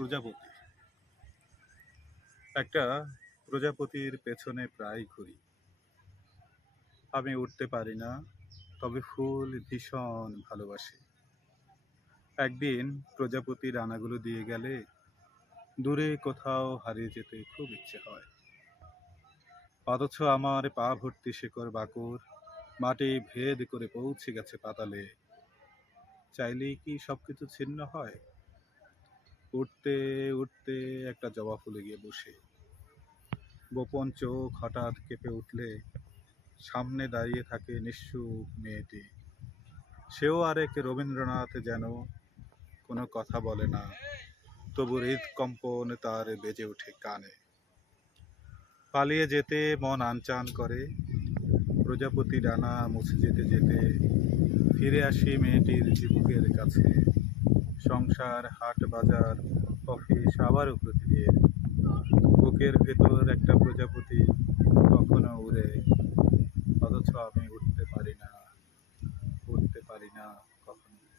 প্রজাপতি। একটা প্রজাপতির পেছনে প্রায় ঘুরি। আমি উড়তে পারি না, তবে ফুল ভীষণ ভালোবাসি। একদিন প্রজাপতি ডানাগুলো দিয়ে গেলে দূরে কোথাও হারিয়ে যেতে খুব ইচ্ছে হয়। অথচ আমার পা ভর্তি শেকড় বাকড় মাটি ভেদ করে পৌঁছে গেছে পাতালে। চাইলেই কি সবকিছু ছিন্ন হয়? উঠতে উঠতে একটা জবা ফুলে গিয়ে বসে। গোপন চোখ হঠাৎ কেঁপে উঠলে সামনে দাঁড়িয়ে থাকে নিশ্চুপ মেয়েটি। সেও আরেক রবীন্দ্রনাথ, যেন কোনো কথা বলে না, তবু হৃদকম্পন তার বেজে ওঠে কানে। পালিয়ে যেতে মন আনচান করে, প্রজাপতি ডানা মুছে যেতে যেতে ফিরে আসি মেয়েটির চিবুকের কাছে। সংসার, হাট বাজার, অফিস, আবারও প্রতিদিন বুকের ভেতর একটা প্রজাপতি